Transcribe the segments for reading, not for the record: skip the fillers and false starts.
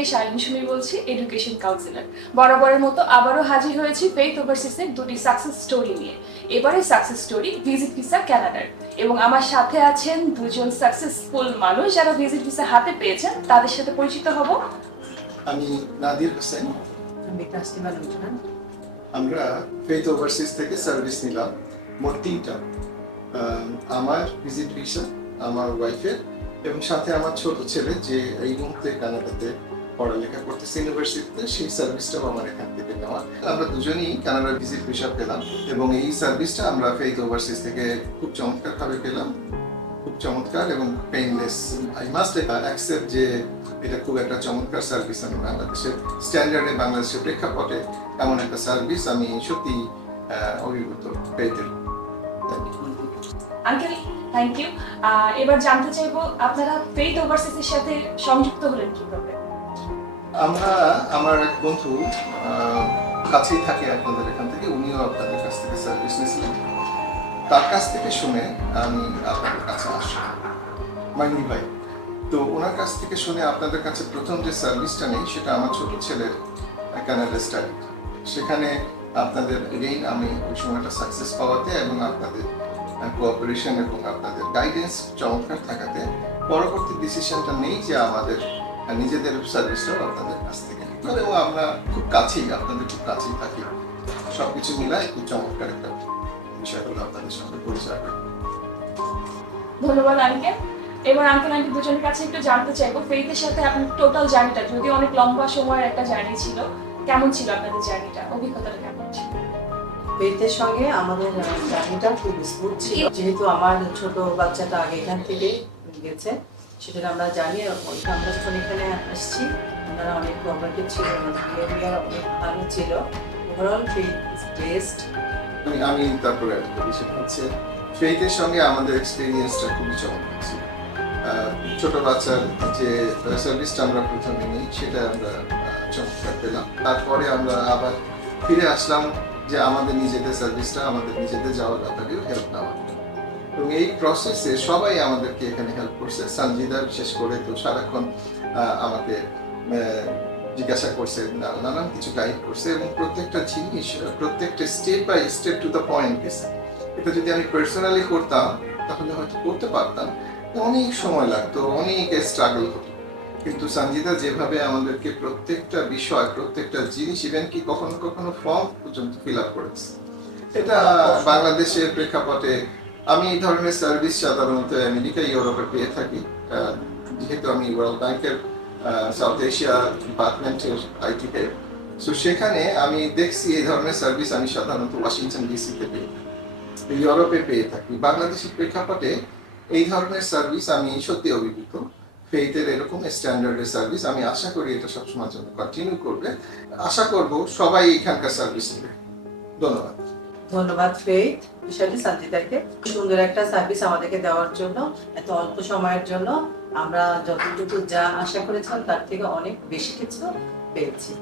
থেকে শালীন সুমি বলছি, এডুকেশন কাউন্সিলর। বরাবরের মতো আবারও হাজির হয়েছি ফেইথ ওভারসিসের দুটি সাকসেস স্টোরি নিয়ে। এবারে সাকসেস স্টোরি ভিজিট ভিসা কানাডার, এবং আমার সাথে আছেন দুজন সাকসেসফুল মানুষ যারা ভিজিট ভিসা হাতে পেয়েছেন। তাদের সাথে পরিচিত হব। আমি নাদির হোসেন। আমি তাসলিমা লুৎফান। আমরা ফেইথ ওভারসিজ থেকে সার্ভিস নিলাম মোট 3টা। আমার ভিজিট ভিসা, আমার ওয়াইফের, এবং সাথে আমার ছোট ছেলে যে এই মুহূর্তে কানাডাতে পড়ালেখা করতেছে ইউনিভার্সিটিতে, সেই সার্ভিসটাও আমার এখান থেকে নেওয়া। আমরা দুজনেই কানাডার ভিজিট ভিসা পেলাম এবং এই সার্ভিসটা আমরা ফেইথ ওভারসিজ থেকে খুব চমৎকারভাবে পেলাম, খুব চমৎকার এবং পেইনলেস। আই মাস্ট অ্যাকসেপ্ট যে এটা খুব একটা চমৎকার সার্ভিস। আমি বাংলাদেশের স্ট্যান্ডার্ডে, বাংলাদেশের প্রেক্ষাপটে এমন একটা সার্ভিস আমি সত্যি অভিভূত পেতে। Uncle, thank you. এবার জানতে চাইবো আপনারা ফেইথ ওভারসিসের সাথে সংযুক্ত হলেন কিভাবে? আমার এক বন্ধু কাছেই থাকে আপনাদের এখান থেকে, উনিও আপনাদের কাছ থেকে সার্ভিস নিয়েছিলেন। তার কাছ থেকে শুনে আমি আপনাদের কাছে আসি, মাইনি ভাই। তো ওনার কাছ থেকে শুনে আপনাদের কাছে প্রথম যে সার্ভিসটা নেই সেটা আমার ছোট ছেলের কানাডা স্টাডি। সেখানে আপনাদের এগেইন আমি ওই সময়টা সাকসেস পাওয়াতে এবং আপনাদের কোঅপারেশন এবং আপনাদের গাইডেন্স চমৎকার থাকাতে পরবর্তী ডিসিশনটা নেই যে আমাদের নিজেদের সার্ভিসটাও আপনাদের কাছ থেকে নিতে, এবং আমরা খুব কাছেই, আপনাদের খুব কাছেই থাকি। সবকিছু মিলায় খুব চমৎকার একটা বিষয় হলো আপনাদের সঙ্গে পরিচয়। ধন্যবাদ আঙ্কেল। এবার আঙ্কেল আন্টি দুজনের কাছে একটু জানতে চাইবো ফেইথের সাথে আপনার টোটাল জার্নিটা, যদি অনেক লম্বা সময়ের একটা জার্নি ছিল, কেমন ছিল আপনাদের জার্নিটা, অভিজ্ঞতাটা কেমন ছিল? ফেইথের সঙ্গে আমাদের জার্নিটা খুব স্মুথ ছিল, যেহেতু আমার ছোট বাচ্চাটা আগে এখান থেকে গেছে, সেটা আমরা জানি। আমরা যখন এখানে আসছি ওনারা অনেক কোঅপারেটিভ ছিল, বিহেভিয়ার অনেক ভালো ছিল। Overall faith is best. আমি তারপরে সেটা হচ্ছে ফেইথের সঙ্গে আমাদের এক্সপিরিয়েন্সটা খুবই চমৎকার ছিল। ছোট বাচ্চার যে সার্ভিসটা আমরা প্রথমে নিই সেটা আমরা চমৎকার পেলাম। তারপরে আমরা আবার ফিরে আসলাম যে আমাদের নিজেদের সার্ভিসটা, আমাদের নিজেদের যাওয়ার ব্যাপারেও হেল্প নেওয়া। এবং এই প্রসেসে সবাই আমাদেরকে এখানে হেল্প করছে। সঞ্জিদা বিশেষ করে তো সারাক্ষণ আমাকে জিজ্ঞাসা করছে, নানান কিছু গাইড করছে, এবং প্রত্যেকটা জিনিস, প্রত্যেকটা step by step to the point গেছে। এটা যদি আমি পার্সোনালি করতাম তাহলে হয়তো করতে পারতাম, অনেক সময় লাগতো, অনেক স্ট্রাগল হতো। কিন্তু সঞ্জিদা যেভাবে আমাদেরকে প্রত্যেকটা বিষয়, প্রত্যেকটা জিনিস, ইভেন কি কখনো কখনো ফর্ম পর্যন্ত ফিল আপ করেছে, এটা বাংলাদেশের প্রেক্ষাপটে আমি এই ধরনের সার্ভিস সাধারণত আমেরিকা, ইউরোপে পেয়ে থাকি। যেহেতু আমি ওয়ার্ল্ড ব্যাংকের সাউথ এশিয়া ডিপার্টমেন্টের আইটি হেড, সো সেখানে আমি দেখছি এই ধরনের সার্ভিস আমি সাধারণত ওয়াশিংটন ডিসিতে পেয়ে থাকি, ইউরোপে পেয়ে থাকি। বাংলাদেশের প্রেক্ষাপটে এই ধরনের সার্ভিস আমি সত্যি অভিভূত। ফেইথের এরকম স্ট্যান্ডার্ডের সার্ভিস আমি আশা করি এটা সবসময় জন্য কন্টিনিউ করবে। আশা করব সবাই এখানকার সার্ভিস নেবে। ধন্যবাদ। ধন্যবাদ ফেইথ, বিশালী সঞ্জিতাকে সুন্দর একটা সার্ভিস আমাদেরকে দেওয়ার জন্য, এত অল্প সময়ের জন্য। আমরা যতটুকু যা আশা করেছিলাম তার থেকে অনেক বেশি কিছু পেয়েছি।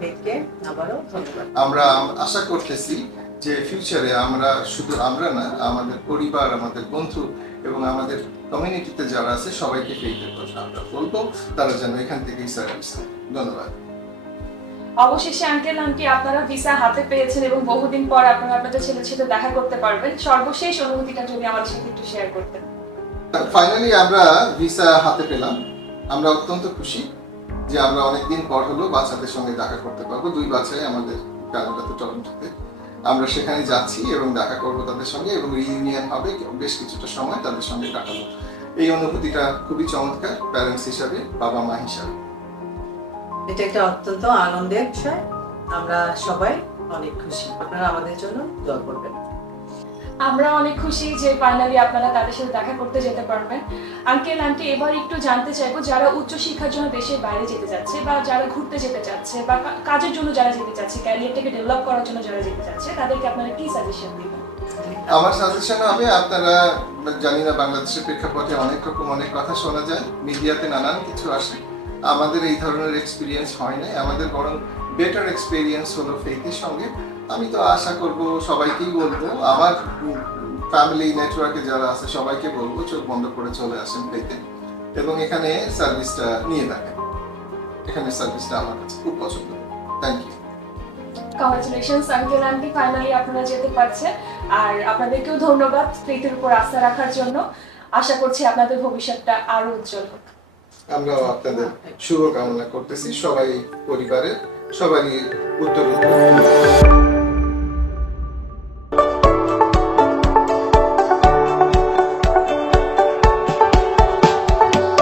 ফেইথকে আবারও ধন্যবাদ। আমরা আশা করতেছি যে ফিউচারে আমরা শুধু আমরা না, আমাদের পরিবার, আমাদের বন্ধু এবং আমাদের কমিউনিটিতে যারা আছে সবাইকে ফেইথের কথা আমরা বলবো, তারা যেন এখান থেকেই সার্ভিস নেয়। ধন্যবাদ। অবশেষে আঙ্কেল আন্টি আপনারা ভিসা হাতে পেয়েছেন এবং বহুদিন পর আপনারা আপনাদের ছেলের সাথে দেখা করতে পারবেন। সর্বশেষ অনুভূতিটা যদি আমাদের সাথে একটু শেয়ার করতেন। ফাইনালি আমরা ভিসা হাতে পেলাম। আমরা অত্যন্ত খুশি যে আমরা অনেকদিন পর হলো বাচ্চাদের সঙ্গে দেখা করতে পারবো। 2 বাচ্চাই আমাদের কানাডাতে, টরন্টোতে। আমরা সেখানে যাচ্ছি এবং দেখা করবো তাদের সঙ্গে, এবং রিইউনিয়ন হবে, বেশ কিছুটা সময় তাদের সঙ্গে কাটাবো। এই অনুভূতিটা খুবই চমৎকার প্যারেন্টস হিসাবে, বাবা মা হিসাবে। এটা একটা অত্যন্ত আনন্দের বিষয়। আমরা সবাই অনেক খুশি। আপনারা আমাদের জন্য দোয়া করবেন। আমরা অনেক খুশি যে ফাইনালি আপনারা তাদের সাথে দেখা করতে যেতে পারবেন। আঙ্কেল আন্টি, এবার একটু জানতে চাইবো যারা উচ্চ শিক্ষার জন্য দেশের বাইরে যেতে যাচ্ছে, বা যারা ঘুরতে যেতে চাচ্ছে, বা কাজের জন্য যারা যেতে চাচ্ছে, ক্যারিয়ারটাকে ডেভেলপ করার জন্য যারা যেতে চাচ্ছে, তাদেরকে আপনারা কি সাজেশন দিবেন? আমার সাজেশন হবে, আপনারা, জানি না বাংলাদেশের প্রেক্ষাপটে অনেক রকম অনেক কথা শোনা যায়, মিডিয়াতে নানান কিছু আসে। আমাদের এই ধরনের এক্সপিরিয়েন্স হয় নাই, আমাদের বরং বেটার এক্সপিরিয়েন্স হলো ফেইথের সঙ্গে। আমি তো আশা করব, সবাইকেই বলবো, আমার ফ্যামিলি নেটওয়ার্কে যারা আছে সবাইকে বলবো চোখ বন্ধ করে চলে আসেন ফেইথে এবং এখানে সার্ভিসটা নিয়ে দেখেন। এখানে সার্ভিসটা আমার কাছে খুব পছন্দ। Thank you. Congratulations uncle aunty, finally আপনারা যেতে পারছেন। আর আপনাদেরকেও ধন্যবাদ প্রীতির উপর আস্থা রাখার জন্য। আশা করছি আপনাদের ভবিষ্যৎটা আরো উজ্জ্বল হোক। আমরাও আপনাদের শুভকামনা করতেছি, সবাই পরিবারের সবারই উত্তর